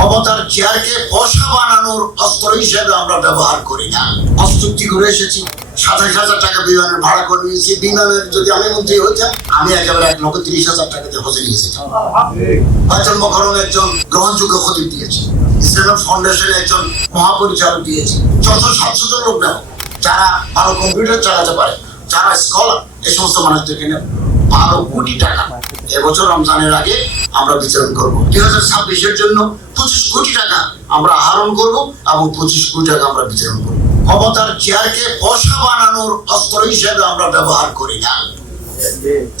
ক্ষমতার চেয়ারকে বসা বানানোর অস্ত্র হিসেবে আমরা ব্যবহার করি না। অস্তুক্তি করে এসেছি। সাতাশ হাজার টাকা বিমানের ভাড়া করে নিয়েছি। বিমানের যদি আমি মন্ত্রী হইতাম, আমি একেবারে এক লক্ষ তিরিশ হাজার টাকাতে হজে হয়তো মকরম একজন গ্রহণযোগ্য খতিব দিয়েছি। ইসলাম ফাউন্ডেশন একজন মহাপরিচালক দিয়েছি। যত সাতশো লোক নেব যারা ভালো কম্পিউটার চালাতে পারে, যারা স্কলার, এই সমস্ত মানুষদেরকে নেব বারো কোটি টাকা। এবছর রমজানের আগে আমরা বিতরণ করব। দুই হাজার ছাব্বিশের জন্য পঁচিশ কোটি টাকা আমরা আহরণ করব এবং পঁচিশ কোটি টাকা আমরা বিতরণ করব। ক্ষমতার চেয়ারকে বসা বানানোর অস্ত্র হিসেবে আমরা ব্যবহার করি না।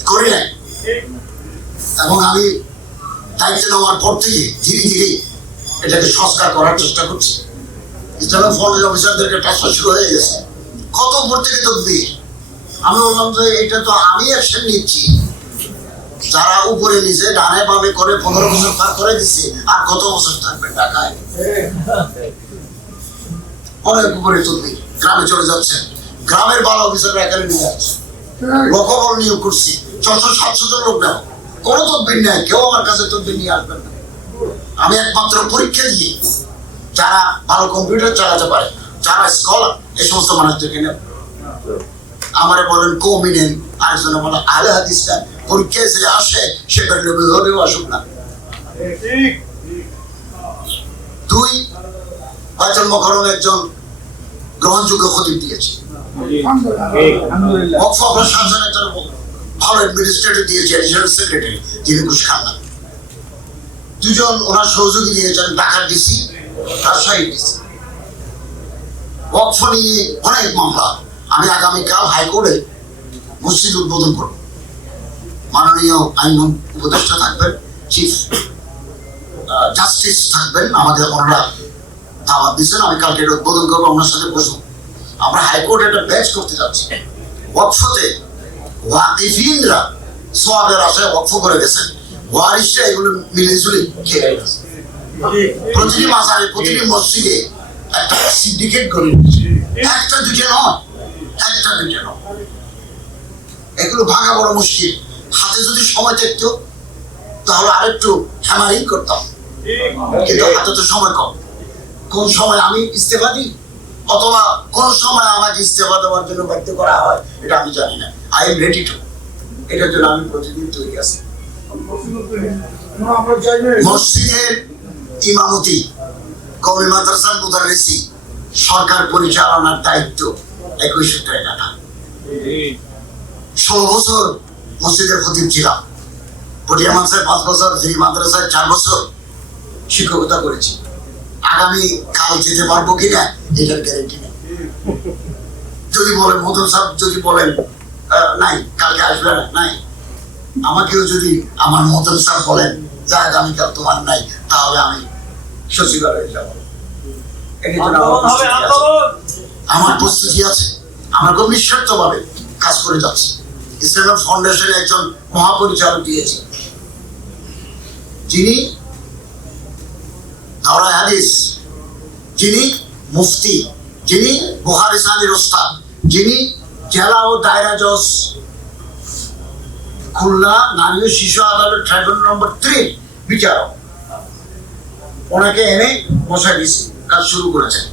করি না। এবং আমি দায়িত্ব নেওয়ার পর থেকে ধীরে ধীরে এটাকে সংস্কার করার চেষ্টা করছি। ইসলামিক ফরেন অফিসারদেরকে টাকা শুরু হয়ে গেছে। কত উপর থেকে তদবির আমি বললাম যে এটা তো আমি অ্যাকশন নিচ্ছি। যারা উপরে নিচে ডানে বামে করে, পনেরো বছর পার করে দিচ্ছে আর কত বছর থাকবে ঢাকায়? অনেক উপরে তদবির গ্রামে চলে যাচ্ছেন গ্রামের ভালো অফিসাররা এখানে নিয়ে আসছে। লোকবল নিয়োগ করছি। ছশো, সাতশো জন লোক নেব কোনো তদবির নেই। কেউ আমার কাছে তদবির নিয়ে আসবেন না। আমি একমাত্র পরীক্ষা দিয়ে যারা ভালো কম্পিউটার চালাতে পারে, যারা স্কলার এই সমস্ত মানুষদেরকে নেব। আমারে বলেন কৌমি নেন আরেকজনে বলে আলে হাদিসটা পরীক্ষায় যে আসে সেটা নেবে হলেও আসুক না। দুই মকরম একজন গ্রহণযোগ্য খতিব দিয়েছে। ভালো অ্যাডমিনিস্ট্রেটর দিয়েছে অ্যাডিশনাল সেক্রেটারি যিনি ঘুষ খান না। দুজন ওনার সহযোগী দিয়েছেন ঢাকার ডিসি রাজশাহী ডিসি। ওয়াকফ নিয়ে অনেক মামলা। আমি আগামীকাল হাইকোর্টে মসজিদ উদ্বোধন করব। মাননীয় আইন উপদেষ্টা থাকবেন চিফ জাস্টিস থাকবেন আমাদের ওনারা দাওয়াত দিচ্ছেন আমি কালকে এটা উদ্বোধন করব ওনার সাথে বসবো। আমরা হাইকোর্টে একটা ব্যাচ করতে যাচ্ছি। ওয়াকফতে ওয়াকিফিনরা সোয়াবের আশায় ওয়াকফ করে গেছেন। ওয়ারিসরা এগুলো মিলে ঝুলে খেয়ে গেছে। প্রতিটি মাজারে প্রতিটি মসজিদে একটা সিন্ডিকেট করে একটা দুটো নয় একটা দুটো নয় এগুলো ভাঙা বড় মুশকিল। হাতে যদি সময় থাকতো, তাহলে আরেকটু হ্যামারিং করতাম। কিন্তু হাতে তো সময় কম। কোন সময় আমি ইস্তেফা দিই, অথবা কোন সময় আমাকে ইস্তেফা দেওয়ার জন্য বাধ্য করা হয়, এটা আমি জানি না। আই এম রেডি টু এটার জন্য আমি প্রতিদিন তৈরি আছি। মসজিদের ইমামতি কবি মাদ্রাসার মুদারিসি সরকার পরিচালনার দায়িত্ব। একই সূত্রে টাকা ষোলো বছর মসজিদের খতিব ছিলাম। পটিয়া মাদ্রাসায় পাঁচ বছর জিরি মাদ্রাসায় চার বছর শিক্ষকতা করেছি। আগামী কাল যেতে পারব কিনা এটার গ্যারেন্টি নেই। যদি বলেন মধুর সাহেব যদি বলেন নাই কালকে আসবে না নাই। আমাকেও যদি আমার মতন স্যার বলেন যে আগামীকাল তোমার নাই তাহলে আমি সচিবালয়ে যাব। জন্য আমার প্রস্তুতি আছে। আমার খুব নিঃস্বার্থভাবে কাজ করে যাচ্ছি। ইসলাম ফাউন্ডেশন একজন মহাপরিচালক দিয়েছি। যিনি দাওরা হাদিস, যিনি মুফতি, যিনি বুহারি সানির ওস্তাদ, যিনি জেলা ও দায়রা জজ, খুলনা নারী ও শিশু আদালত ট্রাইব্যুনাল নম্বর থ্রি বিচারক। ওনাকে এনে বসাই দিয়েছি, কাজ শুরু করেছেন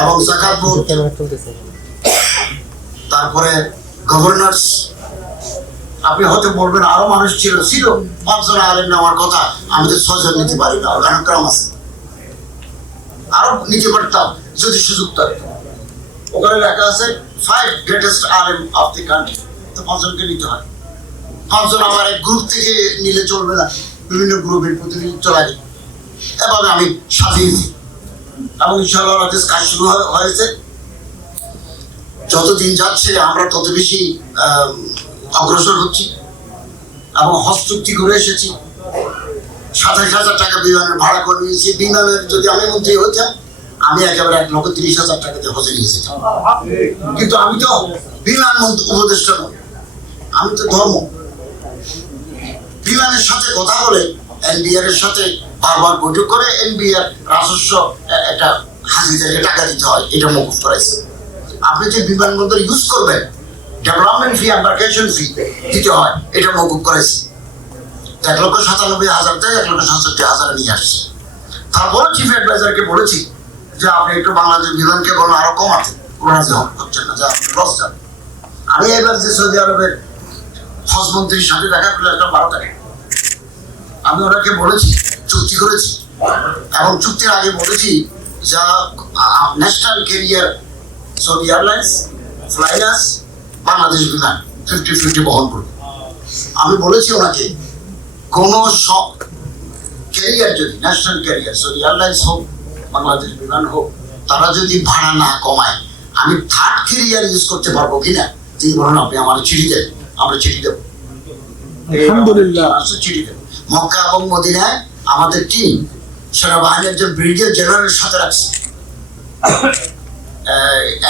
এবং জাকাত বোর্ড। তারপরে গভর্নর্স আপনি হয়তো বলবেন আরও মানুষ ছিল ছিল। পাঁচজন আলেন নেওয়ার কথা আমি তো ছজন নিতে পারি না অর্গানোগ্রাম আছে। আরও নিতে পারতাম যদি সুযোগ থাকতো ওখানে লেখা আছে ফাইভ গ্রেটেস্ট আলেম অফ দি কান্ট্রি তো পাঁচজনকে নিতে হয়। পাঁচজন আমার এক গ্রুপ থেকে নিলে চলবে না। বিভিন্ন গ্রুপের প্রতিনিধিত্ব লাগে। এভাবে আমি সাজিয়েছি। এবং ইনশাআল্লাহ রাতের কাজ শুরু হয়েছে। যত দিন যাচ্ছে, আমরা তত বেশি অগ্রসর হচ্ছি এবং হস্তচুক্তি করে এসেছি। সাতাশ হাজার টাকা বিমানের ভাড়া করে নিয়েছি। বিমানের যদি আমি মন্ত্রী হতাম, আমি একেবারে এক লক্ষ তিরিশ হাজার টাকাতে হজে নিয়ে যেতাম। কিন্তু আমি তো বিমান উপদেষ্টা নই, আমি তো ধর্ম। বিমানের সাথে কথা বলে এনবিআর এর সাথে বারবার বৈঠক করে এনবিআর রাজস্ব একটা হাজিদেরকে টাকা দিতে হয়, এটা মকুফ করাইছে। আপনি যে বিমানবন্দর ইউজ করবেন ডেভেলপমেন্ট ফি এম্বার্কেশন ফি দিতে হয়, এটা মকুফ করাইছে। এক লক্ষ সাতানব্বই হাজার থেকে এক লক্ষ সাতষট্টি হাজার নিয়ে আসছে। তারপরে চিফ অ্যাডভাইজারকে বলেছি যে আপনি একটু বাংলাদেশ বিমানকে বলুন আরও কমাতে রাজি হন হচ্ছে না, যে লস যান আমি এবার যে সৌদি আরবের হজ মন্ত্রীর সাথে দেখা করলে একটা বারো তারিখ। আমি ওনাকে বলেছি চুক্তি করেছি। এবং চুক্তির আগে বলেছি যা national carrier Saudi airlines Flynas Bangladesh Biman fifty fifty বহন করবে। আমি বলেছি ওনাকে কোনো সব ক্যারিয়ার যদি ন্যাশনাল ক্যারিয়ার সৌদি এয়ারলাইন্স হোক বাংলাদেশ বিমান হোক তারা যদি ভাড়া না কমায় আমি থার্ড ক্যারিয়ার ইউজ করতে পারব কিনা? তিনি বলেন আপনি আমার চিঠি দেন আমরা চিঠি দেবো। আলহামদুলিল্লাহ। চিঠি দেবো। মক্কা এবং মদিনায় আমাদের টিম সেনাবাহিনীর একজন ব্রিগেডিয়ার জেনারেলের সাথে রাখছে।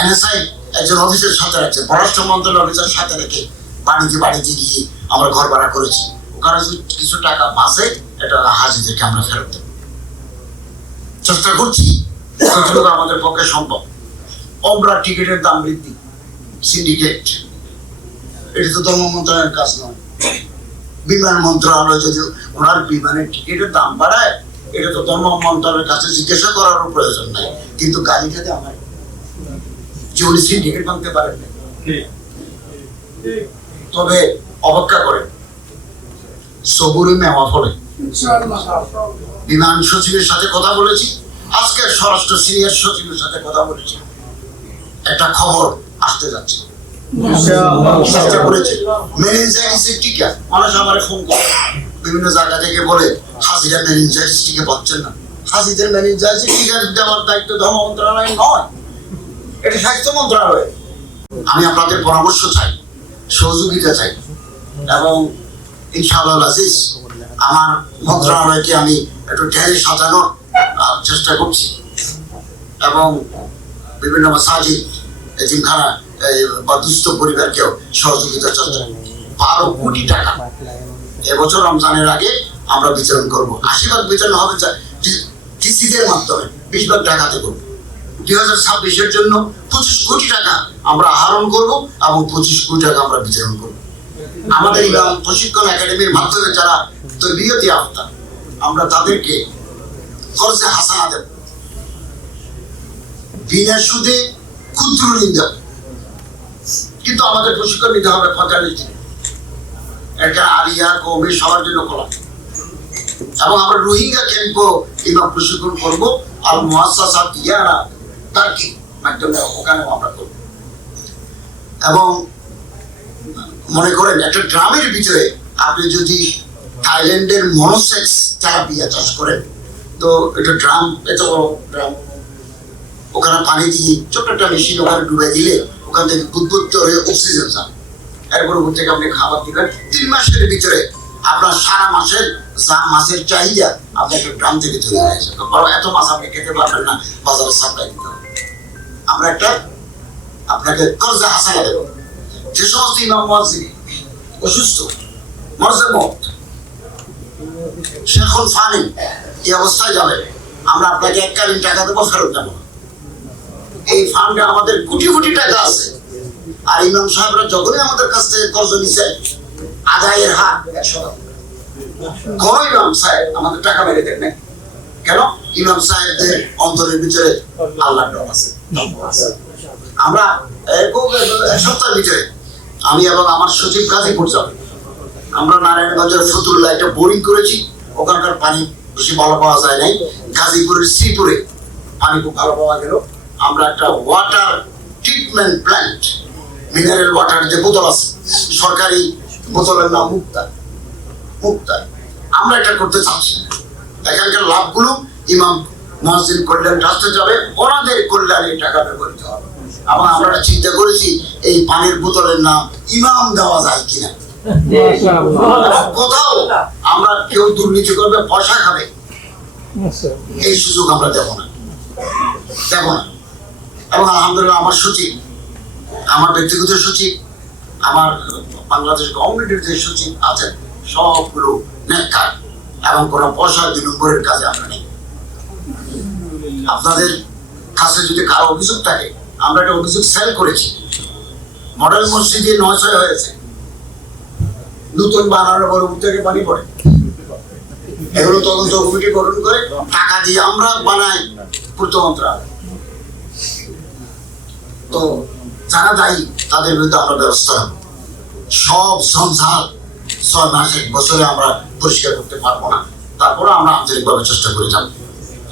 এনএসআই একজন অফিসের সাথে রাখছে। পররাষ্ট্র মন্ত্রণালয় অফিসের সাথে রেখে বাণিজ্য বাণিজ্য গিয়ে আমরা ঘর ভাড়া করেছি। ওখানে কিছু টাকা বাঁচে, এটা হাজিদেরকে আমরা ফেরত দেবো। চেষ্টা করছি আমাদের পক্ষে সম্ভব। অমরা টিকিটের দাম বৃদ্ধি। সিন্ডিকেট এটা তো ধর্ম মন্ত্রণালয়ের কাজ নয়। বিমান মন্ত্রণালয় যদি ওনার বিমানের টিকিটের দাম বাড়ায় এটা তো ধর্ম মন্ত্রণালয়ের কাছে জিজ্ঞাসা করারও প্রয়োজন নাই। কিন্তু গাড়িটাতে আমার যে উনি সিন্ডিকেট ভাঙতে পারেন তবে অপেক্ষা করে সবুরে মেওয়া ফলে। বিমান সচিবের সাথে কথা বলেছি। আজকে স্বরাষ্ট্র সিনিয়র সচিবের সাথে কথা বলেছি। একটা খবর আসতে যাচ্ছে। চেষ্টা করেছে মেনিনজাইটিসের টিকা মানুষ আমার ফোন করে। বিভিন্ন জায়গা থেকে বলে হাজিরা মেনিনজাইটিস টিকা পাচ্ছেন না? হাজিদের মেনিনজাইটিস টিকা দেওয়ার দায়িত্ব ধর্ম মন্ত্রণালয় নয়। এটা স্বাস্থ্য মন্ত্রণালয়। আমি আপনাদের পরামর্শ চাই সহযোগিতা চাই। এবং ইনশাআল্লাহ আজিজ আমার মন্ত্রণালয়কে আমি একটু ঢেলে সাজানোর চেষ্টা করছি। এবং বিভিন্ন মাসাজিদ এতিমখানা বা দুস্থ পরিবারকেও সহযোগিতা চেষ্টা বারো কোটি টাকা। এবছর রমজানের আগে আমরা বিতরণ করব। আশি বিতরণ হবে টিসিদের মাধ্যমে বিশ ভাগ টাকাতে করব। দুই হাজার ছাব্বিশের জন্য পঁচিশ কোটি টাকা আমরা আহরণ করব এবং পঁচিশ কোটি টাকা আমরা বিতরণ করব। আমাদের প্রশিক্ষণ একাডেমির মাধ্যমে যারা তরবিয়তি আফতা আমরা তাদেরকে খরচে হাসানা দেব বিনা সুদে ক্ষুদ্র ঋণ দেব। কিন্তু আমাদের প্রশিক্ষণ নিতে হবে পঁয়তাল্লিশ দিন। এটা আরিয়া কৌমি সবার জন্য খোলা। এবং আমরা রোহিঙ্গা ক্যাম্পও ইমাম প্রশিক্ষণ করব। আর মহাসাসাত ইয়ারা টার্কি মাধ্যমে ওখানেও আমরা করব। এবং মনে করেন, একটা গ্রামের ভিতরে আপনি যদি থাইল্যান্ডের মনোসেক্স তেলাপিয়া চাষ করেন, তো এটা ড্রাম, এত বড় ড্রাম, ওখানে পানি দিয়ে ছোট্ট একটা মেশিন ওখানে ডুবে দিলে ওখান থেকে উদ্বুদ্ধ হয়ে অক্সিজেন যান এরপর উপর থেকে আপনি খাবার দিবেন। তিন মাসের ভিতরে আপনার সারা মাসের যা মাছের চাহিদা আপনি একটা গ্রাম থেকে তৈরি হয়েছে বড় এত মাছ আপনি খেতে পারবেন না, বাজারে সাপ্লাই দিতে হবে। আমরা একটা আপনাকে কর্জা হাসানা দেবো। যে সমস্ত ইমাম অসুস্থ মরজে মত শেখুল ফানি এই অবস্থায় যাবে। আমরা আপনাকে এককালীন টাকা দেবো, ফেরত দেবো। না। এই ফান্ডে আমাদের কোটি কোটি টাকা আছে। আর ইমাম সাহেবরা যখনই আমাদের কাছ থেকে কর্জ নিছে, আদায়ের হার একশো কোন ইমাম সাহেব আমাদের টাকা মেরে দেন কেন? ইমাম সাহেবদের অন্তরের ভিতরে আল্লাহ আছে। আমরা এক সপ্তাহের ভিতরে আমি এবং আমার সচিব গাজীপুর যাব। আমরা নারায়ণগঞ্জের ফতুল্লাহ একটা বোরিং করেছি। ওখানকার পানি বেশি ভালো পাওয়া যায় নাই। গাজীপুরের শ্রীপুরে পানি খুব ভালো পাওয়া গেল। আমরা একটা water treatment plant mineral water যে বোতল আছে সরকারি বোতলের নাম মুক্তা। মুক্তা। আমরা এটা করতে চাচ্ছি। এখানকার লাভগুলো ইমাম মসজিদ কল্যাণ ট্রাস্টে যাবে ওনাদের কল্যাণে টাকা ব্যবহৃত হবে। এবং আমরা চিন্তা করেছি এই পানির বোতলের নাম ইমাম দেওয়া যায় কিনা। কোথাও আমরা কেউ দুর্নীতি করবে পয়সা খাবে। এই সুযোগ আমরা দেব না। দেব না। এবং আলহামদুলিল্লাহ আমার সচিব, আমার ব্যক্তিগত সচিব, আমার বাংলাদেশ গভর্নমেন্টের যে সচিব আছেন, সবগুলো নেককার এবং কোনো পয়সা দুই নম্বরের কাজে আমরা নেই। আপনাদের কাছে যদি কারও অভিযোগ থাকে, আমরা একটা অভিযোগ সেল করেছি। মডেল মসজিদে নয় ছয় হয়েছে। নতুন বানানোর পর থেকে পানি পড়ে। এগুলো তদন্ত কমিটি গঠন করে, টাকা দিয়ে আমরা বানাই পূর্ত মন্ত্রণালয় তো যারা দায়ী তাদের বিরুদ্ধে আমরা ব্যবস্থা নেব। সব সংসার ছয় মাস এক বছরে আমরা পরিষ্কার করতে পারব না। তারপরে আমরা আন্তরিকভাবে চেষ্টা করে যাব।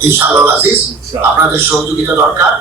ইনশাআল্লাহ আজিজ আপনাদের সহযোগিতা দরকার।